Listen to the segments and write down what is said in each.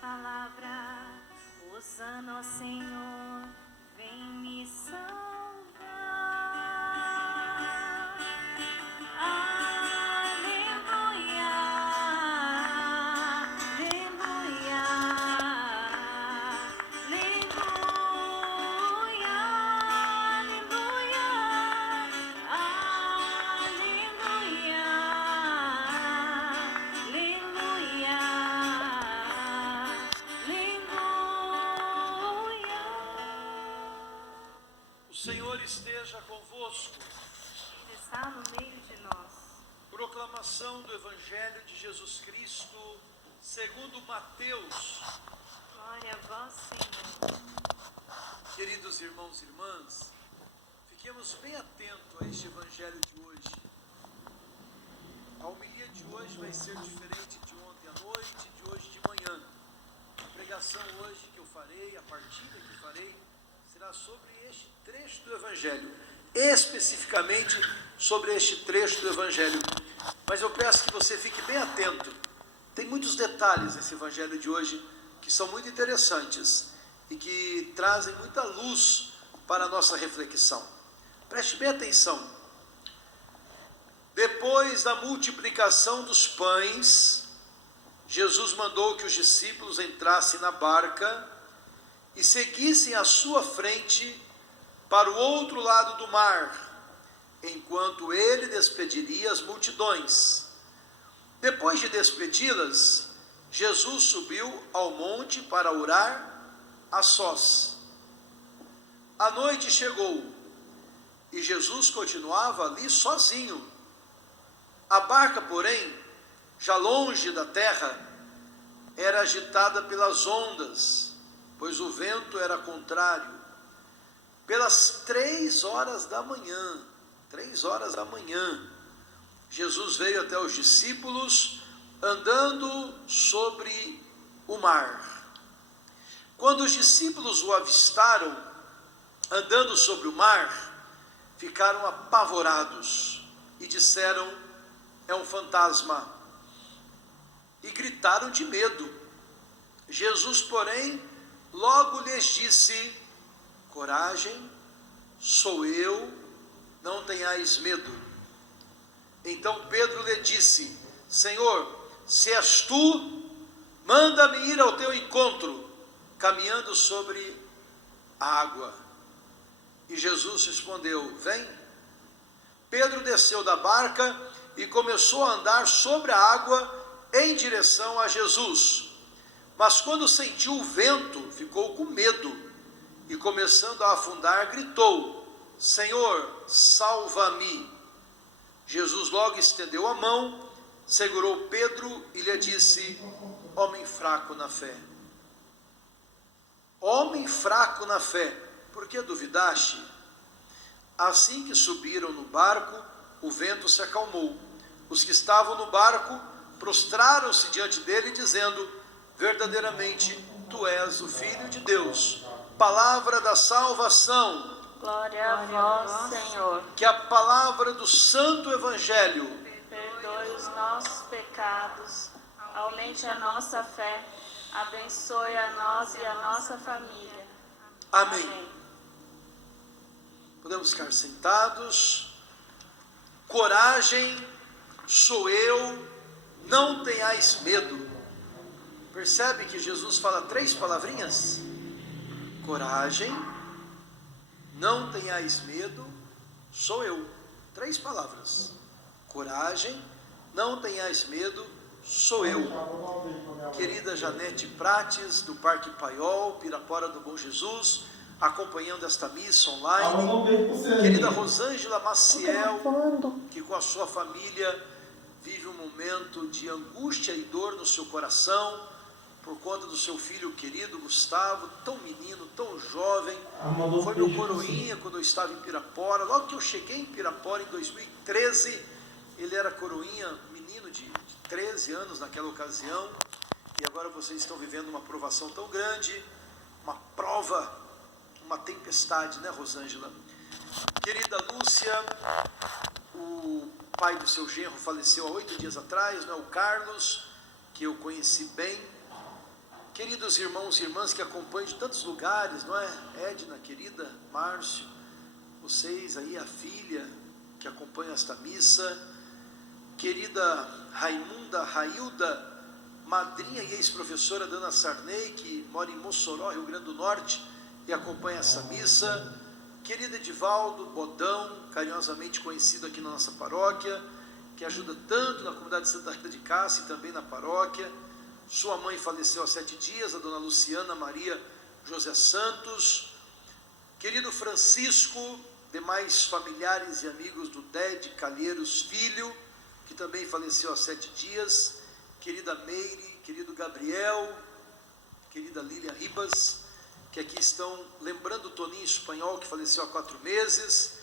palavra, Hosana, ó Senhor, vem me salvar. Aleluia, aleluia, aleluia, aleluia, aleluia, aleluia, aleluia. O Senhor esteja convosco. Ele está no meio de nós. Proclamação do Evangelho de Jesus Cristo, segundo Mateus. Glória a vós, Senhor. Queridos irmãos e irmãs, fiquemos bem atentos a este Evangelho de hoje. A homilia de hoje vai ser diferente de ontem à noite e de hoje de manhã. A pregação hoje que eu farei, a partida que farei, será sobre este trecho do Evangelho, especificamente sobre este trecho do Evangelho. Mas eu peço que você fique bem atento. Tem muitos detalhes nesse Evangelho de hoje que são muito interessantes e que trazem muita luz para a nossa reflexão. Preste bem atenção. Depois da multiplicação dos pães, Jesus mandou que os discípulos entrassem na barca e seguissem à sua frente para o outro lado do mar, enquanto ele despediria as multidões. Depois de despedi-las, Jesus subiu ao monte para orar a sós. A noite chegou e Jesus continuava ali sozinho. A barca, porém, já longe da terra, era agitada pelas ondas, pois o vento era contrário. Pelas 3 horas da manhã, Jesus veio até os discípulos andando sobre o mar. Quando os discípulos o avistaram andando sobre o mar, ficaram apavorados e disseram: é um fantasma, e gritaram de medo. Jesus, porém, logo lhes disse: coragem, sou eu, não tenhais medo. Então Pedro lhe disse: Senhor, se és tu, manda-me ir ao teu encontro, caminhando sobre a água. E Jesus respondeu: vem. Pedro desceu da barca e começou a andar sobre a água em direção a Jesus. Mas quando sentiu o vento, ficou com medo e, começando a afundar, gritou: Senhor, salva-me. Jesus logo estendeu a mão, segurou Pedro e lhe disse: homem fraco na fé. Homem fraco na fé, por que duvidaste? Assim que subiram no barco, o vento se acalmou. Os que estavam no barco prostraram-se diante dele, dizendo: verdadeiramente, tu és o Filho de Deus. Palavra da salvação. Glória a vós, Senhor. Que a palavra do Santo Evangelho Perdoe os nossos pecados, aumente a nossa fé, abençoe a nós e a nossa família. Amém. Podemos ficar sentados. Coragem, sou eu, não tenhais medo. Percebe que Jesus fala 3 palavrinhas? Coragem, não tenhais medo, sou eu. 3 palavras. Coragem, não tenhais medo, sou eu. Querida Janete Prates, do Parque Paiol, Pirapora do Bom Jesus, acompanhando esta missa online. Querida Rosângela Maciel, que com a sua família vive um momento de angústia e dor no seu coração, por conta do seu filho querido Gustavo, tão menino, tão jovem. Foi meu coroinha quando eu estava em Pirapora. Logo que eu cheguei em Pirapora em 2013, ele era coroinha, menino de 13 anos naquela ocasião. E agora vocês estão vivendo uma provação tão grande, uma prova, uma tempestade, né, Rosângela? Querida Lúcia, o pai do seu genro faleceu há 8 dias atrás, né, o Carlos, que eu conheci bem. Queridos irmãos e irmãs que acompanham de tantos lugares, não é? Edna, querida, Márcio, vocês aí, a filha que acompanha esta missa, querida Raimunda, Railda, madrinha e ex-professora da Ana Sarney, que mora em Mossoró, Rio Grande do Norte, e acompanha essa missa, querido Edivaldo Bodão, carinhosamente conhecido aqui na nossa paróquia, que ajuda tanto na comunidade de Santa Rita de Cássia e também na paróquia. Sua mãe faleceu há 7 dias, a dona Luciana Maria José Santos. Querido Francisco, demais familiares e amigos do Dede Calheiros Filho, que também faleceu há 7 dias. Querida Meire, querido Gabriel, querida Lília Ribas, que aqui estão lembrando o Toninho Espanhol, que faleceu há 4 meses.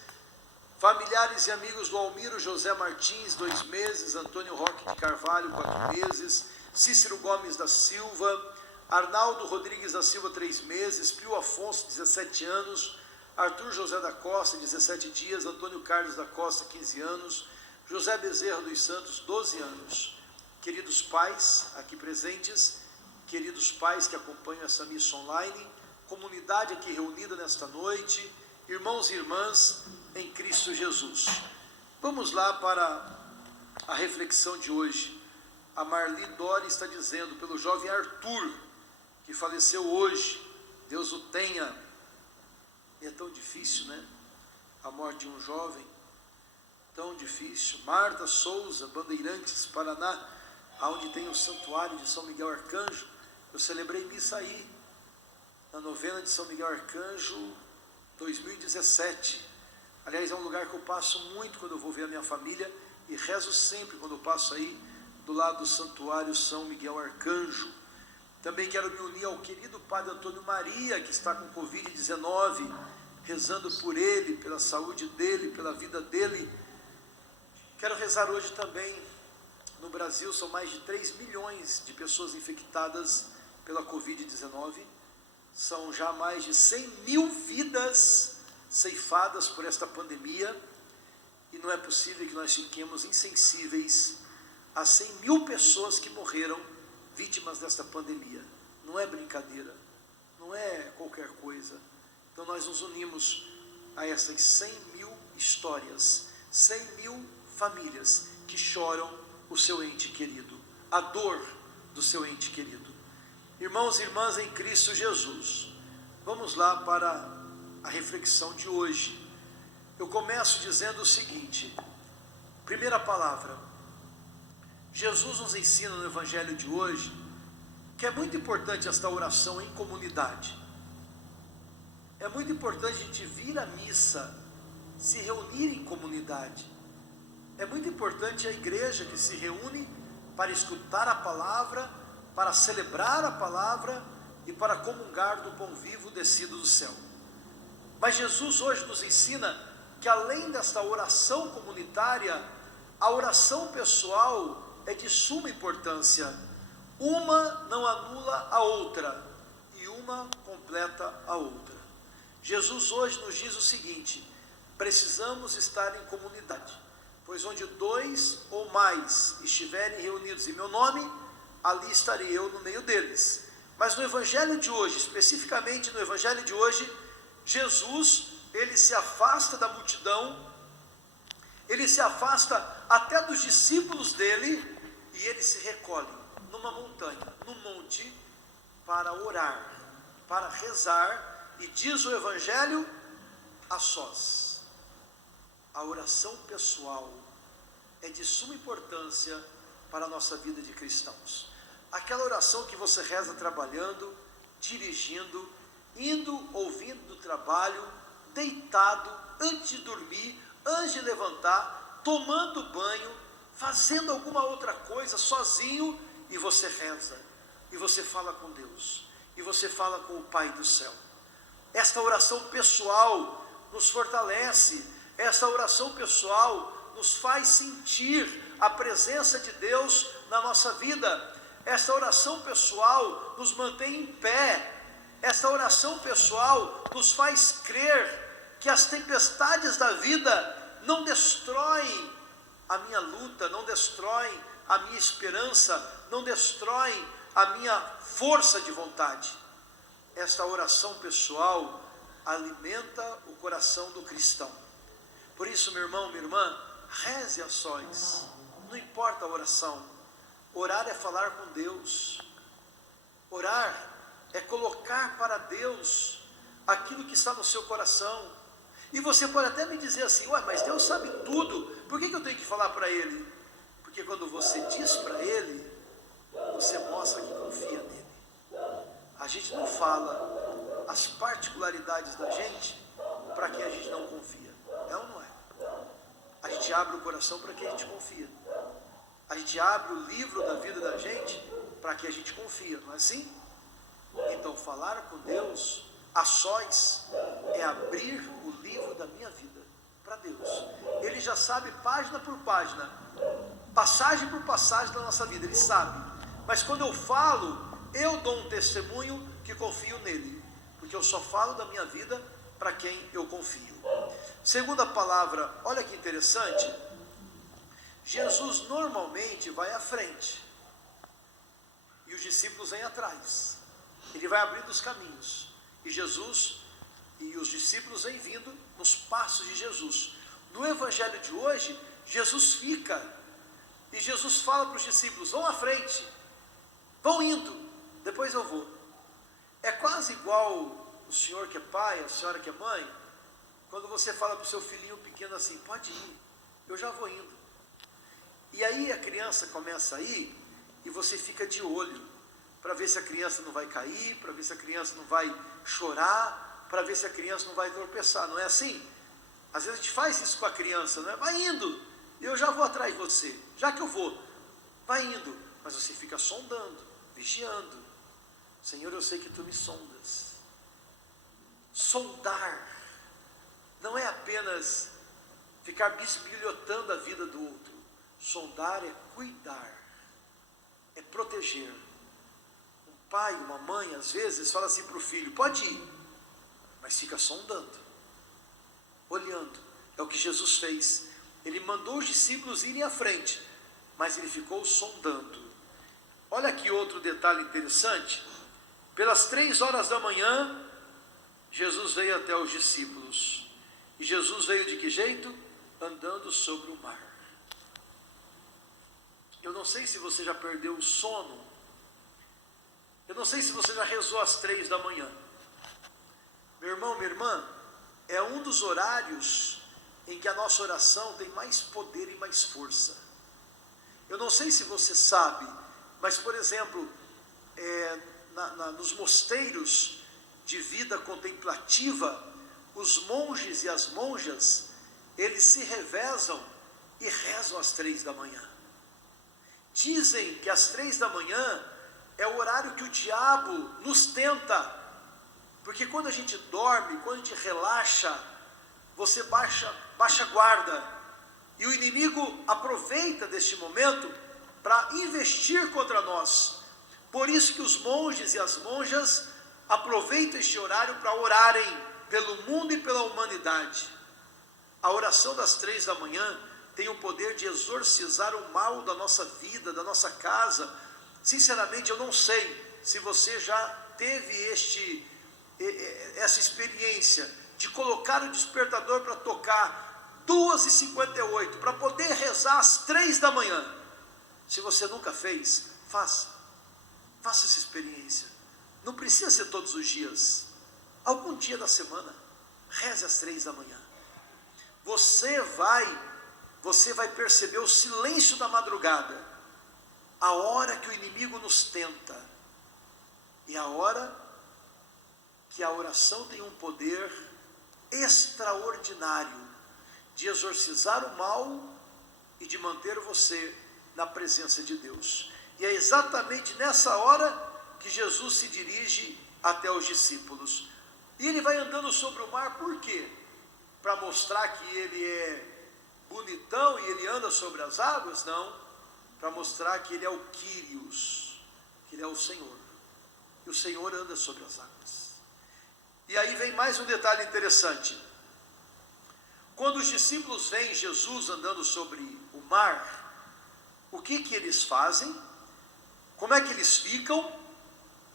Familiares e amigos do Almiro José Martins, 2 meses. Antônio Roque de Carvalho, 4 meses. Cícero Gomes da Silva, Arnaldo Rodrigues da Silva, 3 meses, Pio Afonso, 17 anos, Arthur José da Costa, 17 dias, Antônio Carlos da Costa, 15 anos, José Bezerra dos Santos, 12 anos. Queridos pais aqui presentes, queridos pais que acompanham essa missa online, comunidade aqui reunida nesta noite, irmãos e irmãs em Cristo Jesus. Vamos lá para a reflexão de hoje. A Marli Dori está dizendo, pelo jovem Arthur, que faleceu hoje, Deus o tenha. E é tão difícil, né? A morte de um jovem, tão difícil. Marta Souza, Bandeirantes, Paraná, onde tem o santuário de São Miguel Arcanjo. Eu celebrei missa aí, na novena de São Miguel Arcanjo, 2017. Aliás, é um lugar que eu passo muito quando eu vou ver a minha família, e rezo sempre quando eu passo aí, do lado do santuário São Miguel Arcanjo. Também quero me unir ao querido Padre Antônio Maria, que está com Covid-19, rezando por ele, pela saúde dele, pela vida dele. Quero rezar hoje também, no Brasil são mais de 3 milhões de pessoas infectadas pela Covid-19, são já mais de 100 mil vidas ceifadas por esta pandemia, e não é possível que nós fiquemos insensíveis a 100 mil pessoas que morreram vítimas desta pandemia. Não é brincadeira, não é qualquer coisa. Então nós nos unimos a essas 100 mil histórias, 100 mil famílias que choram o seu ente querido, a dor do seu ente querido. Irmãos e irmãs em Cristo Jesus, vamos lá para a reflexão de hoje. Eu começo dizendo o seguinte, primeira palavra, Jesus nos ensina no Evangelho de hoje que é muito importante esta oração em comunidade. É muito importante a gente vir à missa, se reunir em comunidade. É muito importante a igreja que se reúne para escutar a palavra, para celebrar a palavra e para comungar do pão vivo descido do céu. Mas Jesus hoje nos ensina que além desta oração comunitária, a oração pessoal é de suma importância. Uma não anula a outra e uma completa a outra. Jesus hoje nos diz o seguinte: precisamos estar em comunidade, pois onde 2 ou mais estiverem reunidos em meu nome, ali estarei eu no meio deles. Mas no Evangelho de hoje, especificamente no Evangelho de hoje, Jesus, ele se afasta da multidão, ele se afasta até dos discípulos dele, e ele se recolhe numa montanha, num monte, para orar, para rezar, e diz o Evangelho, a sós. A oração pessoal é de suma importância para a nossa vida de cristãos. Aquela oração que você reza trabalhando, dirigindo, indo, ouvindo do trabalho, deitado, antes de dormir, antes de levantar, tomando banho, fazendo alguma outra coisa, sozinho, e você reza, e você fala com Deus, e você fala com o Pai do céu. Esta oração pessoal nos fortalece, esta oração pessoal nos faz sentir a presença de Deus na nossa vida. Esta oração pessoal nos mantém em pé. Esta oração pessoal nos faz crer que as tempestades da vida não destroem a minha luta, não destroem a minha esperança, não destroem a minha força de vontade. Esta oração pessoal alimenta o coração do cristão. Por isso, meu irmão, minha irmã, reze a sós, não importa a oração. Orar é falar com Deus. Orar é colocar para Deus aquilo que está no seu coração. E você pode até me dizer assim: ué, mas Deus sabe tudo, por que eu tenho que falar para Ele? Porque quando você diz para Ele, você mostra que confia nele. A gente não fala as particularidades da gente para quem a gente não confia. É ou não é? A gente abre o coração para quem a gente confia. A gente abre o livro da vida da gente para quem a gente confia, não é assim? Então, falar com Deus a sós é abrir o livro da minha vida para Deus. Ele já sabe página por página, passagem por passagem da nossa vida, Ele sabe. Mas quando eu falo, eu dou um testemunho que confio nele, porque eu só falo da minha vida para quem eu confio. Segunda palavra, olha que interessante, Jesus normalmente vai à frente, e os discípulos vêm atrás. Ele vai abrindo os caminhos, e Jesus e os discípulos vêm vindo nos passos de Jesus. No evangelho de hoje, Jesus fica, e Jesus fala para os discípulos: vão à frente, vão indo, depois eu vou. É quase igual o senhor que é pai, a senhora que é mãe, quando você fala para o seu filhinho pequeno assim: pode ir, eu já vou indo. E aí a criança começa a ir, e você fica de olho, para ver se a criança não vai cair, para ver se a criança não vai chorar, para ver se a criança não vai tropeçar, não é assim? Às vezes a gente faz isso com a criança, não é? Vai indo, eu já vou atrás de você, já que eu vou, vai indo, mas você fica sondando, vigiando. Senhor, eu sei que tu me sondas. Sondar não é apenas ficar bisbilhotando a vida do outro. Sondar é cuidar, é proteger. Um pai, uma mãe, às vezes, fala assim para o filho: pode ir, mas fica sondando, olhando. É o que Jesus fez. Ele mandou os discípulos irem à frente, mas ele ficou sondando. Olha aqui outro detalhe interessante. Pelas 3 horas da manhã, Jesus veio até os discípulos. E Jesus veio de que jeito? Andando sobre o mar. Eu não sei se você já perdeu o sono. Eu não sei se você já rezou às 3 da manhã. Meu irmão, minha irmã, é um dos horários em que a nossa oração tem mais poder e mais força. Eu não sei se você sabe, mas, por exemplo, nos mosteiros de vida contemplativa, os monges e as monjas, eles se revezam e rezam às 3 da manhã. Dizem que às 3 da manhã é o horário que o diabo nos tenta, porque quando a gente dorme, quando a gente relaxa, você baixa guarda, e o inimigo aproveita deste momento para investir contra nós. Por isso que os monges e as monjas aproveitam este horário para orarem pelo mundo e pela humanidade. A oração das 3 da manhã tem o poder de exorcizar o mal da nossa vida, da nossa casa. Sinceramente, eu não sei se você já teve essa experiência de colocar o despertador para tocar 2h58, para poder rezar às 3 da manhã. Se você nunca fez, faça essa experiência. Não precisa ser todos os dias, algum dia da semana, reze às 3 da manhã. Você vai perceber o silêncio da madrugada, a hora que o inimigo nos tenta, e a hora que a oração tem um poder extraordinário de exorcizar o mal e de manter você na presença de Deus. E é exatamente nessa hora que Jesus se dirige até os discípulos. E ele vai andando sobre o mar, por quê? Para mostrar que ele é bonitão e ele anda sobre as águas? Não, para mostrar que ele é o Kyrios, que ele é o Senhor, e o Senhor anda sobre as águas. E aí vem mais um detalhe interessante. Quando os discípulos veem Jesus andando sobre o mar, o que eles fazem? como é que eles ficam?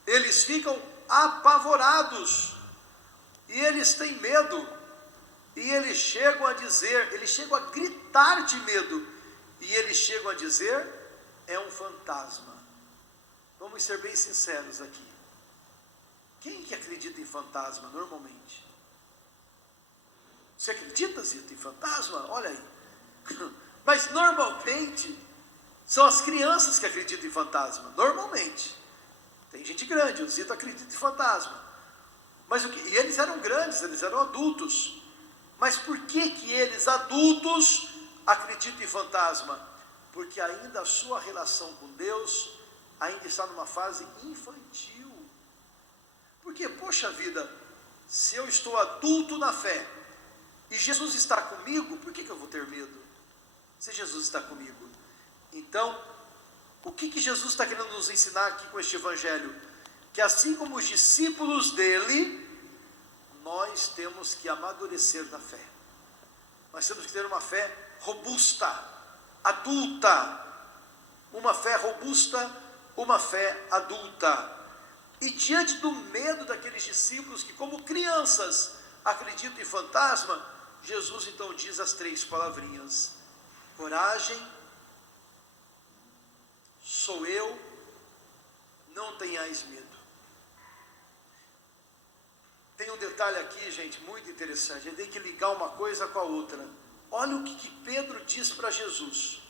Eles ficam apavorados, e eles têm medo, e eles chegam a dizer, eles chegam a gritar de medo, e eles chegam a dizer, é um fantasma. Vamos ser bem sinceros aqui. Quem que acredita em fantasma normalmente? Você acredita, Zito, em fantasma? Olha aí. Mas normalmente são as crianças que acreditam em fantasma. Normalmente. Tem gente grande, o Zito acredita em fantasma. Mas e eles eram grandes, eles eram adultos. Mas por que eles, adultos, acreditam em fantasma? Porque ainda a sua relação com Deus ainda está numa fase infantil. Porque, poxa vida, se eu estou adulto na fé, e Jesus está comigo, por que eu vou ter medo? Se Jesus está comigo. Então, o que Jesus está querendo nos ensinar aqui com este evangelho? Que assim como os discípulos dele, nós temos que amadurecer na fé. Nós temos que ter uma fé robusta, adulta. Uma fé robusta, uma fé adulta. E diante do medo daqueles discípulos que, como crianças, acreditam em fantasma, Jesus então diz as 3 palavrinhas: coragem, sou eu, não tenhais medo. Tem um detalhe aqui, gente, muito interessante. A gente tem que ligar uma coisa com a outra. Olha o que Pedro diz para Jesus.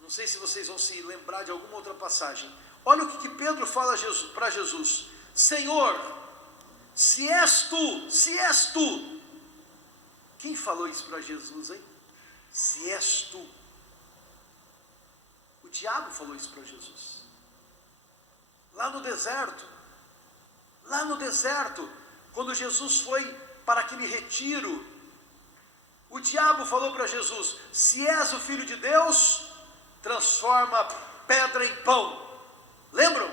Não sei se vocês vão se lembrar de alguma outra passagem. Olha o que Pedro fala para Jesus: Senhor, se és tu. Quem falou isso para Jesus, hein? Se és tu. O diabo falou isso para Jesus. Lá no deserto, quando Jesus foi para aquele retiro, o diabo falou para Jesus: se és o Filho de Deus, transforma a pedra em pão. Lembram?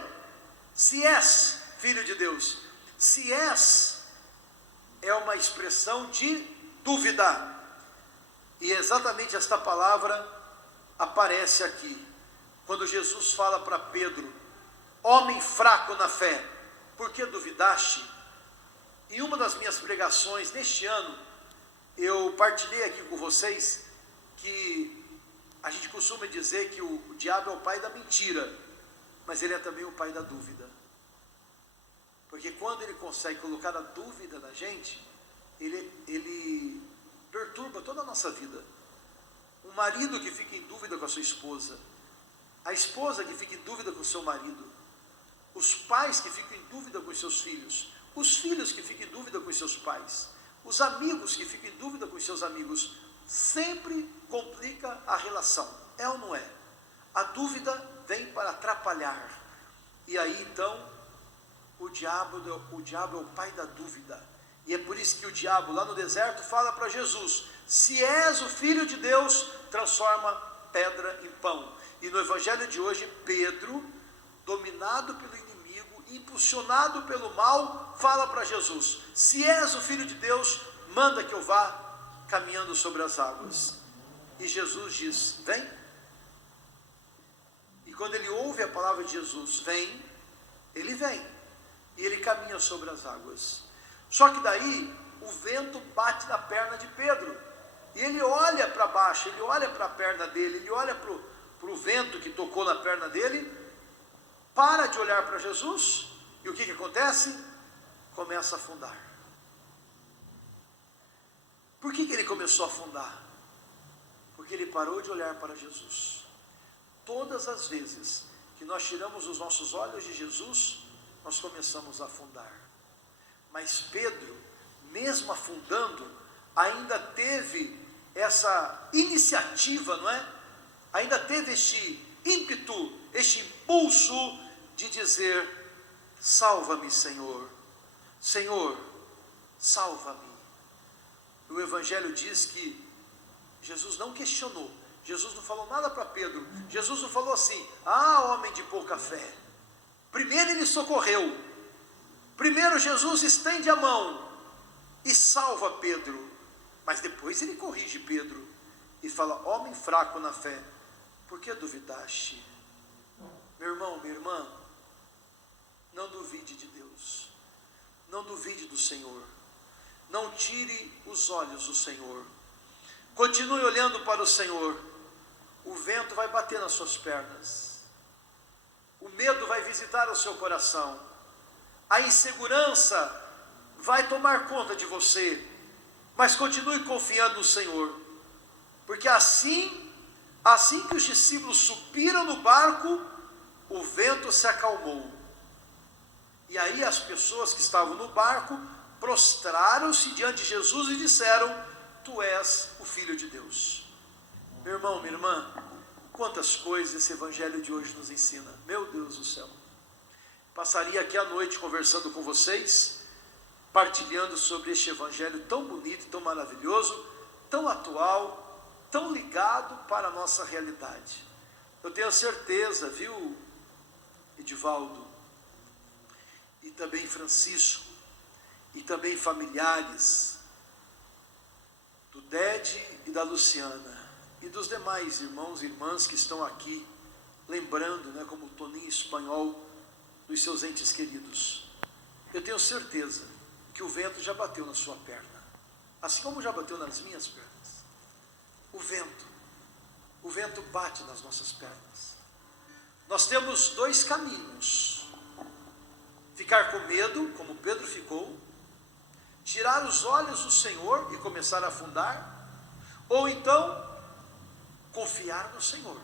Se és Filho de Deus. Se és é uma expressão de dúvida. E exatamente esta palavra aparece aqui. Quando Jesus fala para Pedro: homem fraco na fé, por que duvidaste? Em uma das minhas pregações neste ano, eu partilhei aqui com vocês que a gente costuma dizer que o diabo é o pai da mentira, mas ele é também o pai da dúvida. Porque quando ele consegue colocar a dúvida na gente, ele perturba toda a nossa vida. Um marido que fica em dúvida com a sua esposa, a esposa que fica em dúvida com o seu marido, os pais que ficam em dúvida com os seus filhos, os filhos que ficam em dúvida com os seus pais, os amigos que ficam em dúvida com os seus amigos, sempre complica a relação, é ou não é? A dúvida vem para atrapalhar, e aí então, o diabo é o pai da dúvida, e é por isso que o diabo lá no deserto fala para Jesus: se és o Filho de Deus, transforma pedra em pão. E no evangelho de hoje, Pedro, dominado pelo inimigo, impulsionado pelo mal, fala para Jesus: se és o Filho de Deus, manda que eu vá caminhando sobre as águas. E Jesus diz: vem. E quando ele ouve a palavra de Jesus, vem, ele vem, e ele caminha sobre as águas. Só que daí, o vento bate na perna de Pedro, e ele olha para baixo, ele olha para a perna dele, ele olha para o vento que tocou na perna dele, para de olhar para Jesus, e o que acontece? Começa a afundar. Por que ele começou a afundar? Porque ele parou de olhar para Jesus. Todas as vezes que nós tiramos os nossos olhos de Jesus, nós começamos a afundar. Mas Pedro, mesmo afundando, ainda teve essa iniciativa, não é? Ainda teve este ímpeto, este impulso de dizer: salva-me, Senhor. Senhor, salva-me. O Evangelho diz que Jesus não questionou, Jesus não falou nada para Pedro, Jesus não falou assim: homem de pouca fé. Primeiro ele socorreu, primeiro Jesus estende a mão e salva Pedro, mas depois ele corrige Pedro e fala: homem fraco na fé, por que duvidaste? Meu irmão, minha irmã, não duvide de Deus, não duvide do Senhor, não tire os olhos do Senhor, continue olhando para o Senhor. O vento vai bater nas suas pernas, o medo vai visitar o seu coração, a insegurança vai tomar conta de você, mas continue confiando no Senhor, porque assim que os discípulos subiram no barco, o vento se acalmou, e aí as pessoas que estavam no barco prostraram-se diante de Jesus e disseram: Tu és o Filho de Deus. Meu irmão, minha irmã, quantas coisas esse evangelho de hoje nos ensina, meu Deus do céu. Passaria aqui à noite conversando com vocês, partilhando sobre este evangelho tão bonito, tão maravilhoso, tão atual, tão ligado para a nossa realidade. Eu tenho certeza, viu, Edivaldo, e também Francisco, e também familiares do Dede e da Luciana, e dos demais irmãos e irmãs que estão aqui, lembrando, né, como o Toninho Espanhol, dos seus entes queridos. Eu tenho certeza que o vento já bateu na sua perna, assim como já bateu nas minhas pernas. O vento bate nas nossas pernas. Nós temos dois caminhos: ficar com medo, como Pedro ficou, tirar os olhos do Senhor e começar a afundar, ou então confiar no Senhor,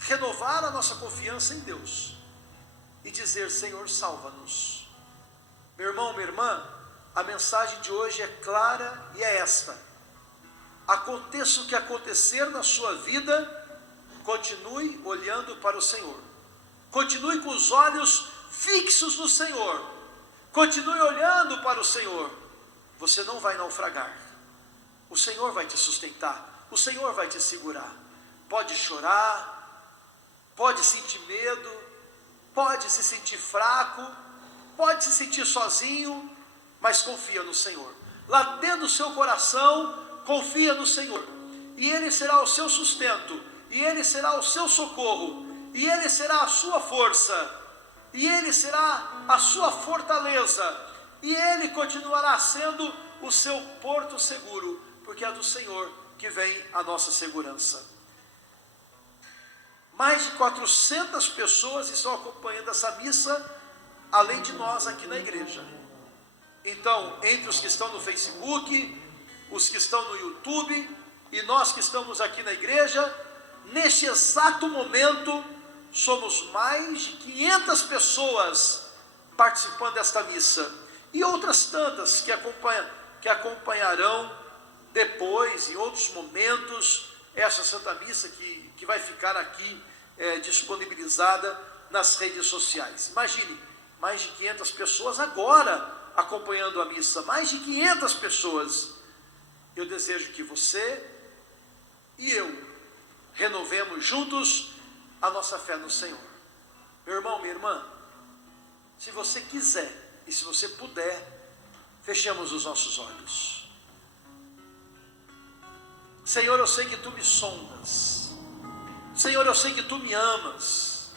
renovar a nossa confiança em Deus e dizer: Senhor, salva-nos. Meu irmão, minha irmã, a mensagem de hoje é clara e é esta: aconteça o que acontecer na sua vida, continue olhando para o Senhor, continue com os olhos fixos no Senhor, continue olhando para o Senhor. Você não vai naufragar, o Senhor vai te sustentar, o Senhor vai te segurar. Pode chorar, pode sentir medo, pode se sentir fraco, pode se sentir sozinho, mas confia no Senhor. Lá dentro do seu coração, confia no Senhor, e Ele será o seu sustento, e Ele será o seu socorro, e Ele será a sua força, e Ele será a sua fortaleza, e Ele continuará sendo o seu porto seguro, porque é do Senhor que vem a nossa segurança. Mais de 400 pessoas estão acompanhando essa missa, além de nós aqui na igreja. Então, entre os que estão no Facebook, os que estão no YouTube e nós que estamos aqui na igreja, neste exato momento, somos mais de 500 pessoas participando desta missa, e outras tantas que acompanharão depois, em outros momentos, essa Santa Missa que vai ficar aqui disponibilizada nas redes sociais. Imagine, mais de 500 pessoas agora acompanhando a missa, mais de 500 pessoas. Eu desejo que você e eu renovemos juntos a nossa fé no Senhor. Meu irmão, minha irmã, se você quiser e se você puder, fechemos os nossos olhos. Senhor, eu sei que Tu me sondas. Senhor, eu sei que Tu me amas.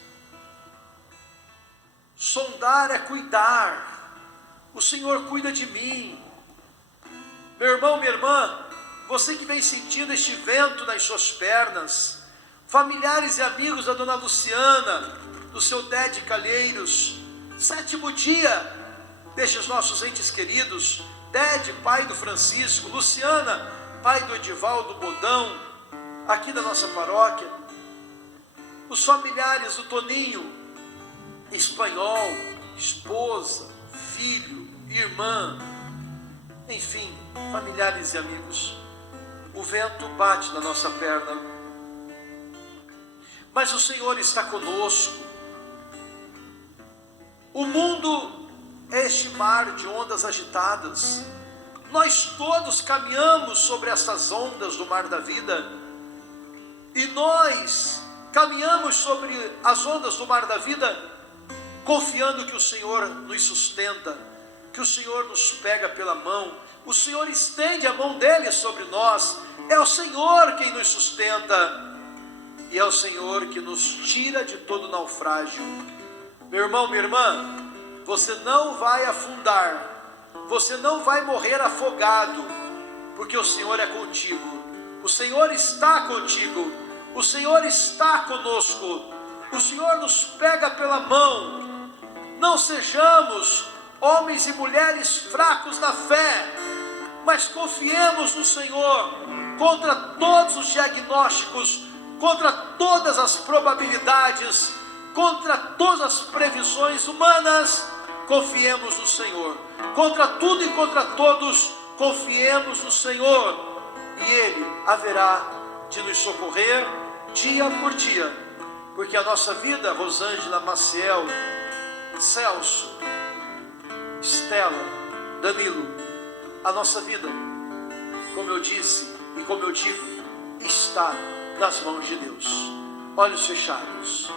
Sondar é cuidar. O Senhor cuida de mim. Meu irmão, minha irmã, você que vem sentindo este vento nas suas pernas, familiares e amigos da dona Luciana, do seu Dede Calheiros, 7º dia destes nossos entes queridos, Dede, pai do Francisco, Luciana, pai do Edivaldo Bodão, aqui da nossa paróquia, os familiares do Toninho Espanhol, esposa, filho, irmã, enfim, familiares e amigos. O vento bate na nossa perna, mas o Senhor está conosco. O mundo é este mar de ondas agitadas. Nós todos caminhamos sobre essas ondas do mar da vida, e nós caminhamos sobre as ondas do mar da vida, confiando que o Senhor nos sustenta, que o Senhor nos pega pela mão, o Senhor estende a mão dele sobre nós, é o Senhor quem nos sustenta. e é o Senhor que nos tira de todo naufrágio. Meu irmão, minha irmã, você não vai afundar, você não vai morrer afogado, porque o Senhor é contigo, o Senhor está contigo, o Senhor está conosco, o Senhor nos pega pela mão. Não sejamos homens e mulheres fracos na fé, mas confiemos no Senhor contra todos os diagnósticos, contra todas as probabilidades, contra todas as previsões humanas. Confiemos no Senhor, contra tudo e contra todos, confiemos no Senhor, e Ele haverá de nos socorrer dia por dia, porque a nossa vida, Rosângela, Maciel, Celso, Estela, Danilo, a nossa vida, como eu disse e como eu digo, está nas mãos de Deus. Olhos fechados.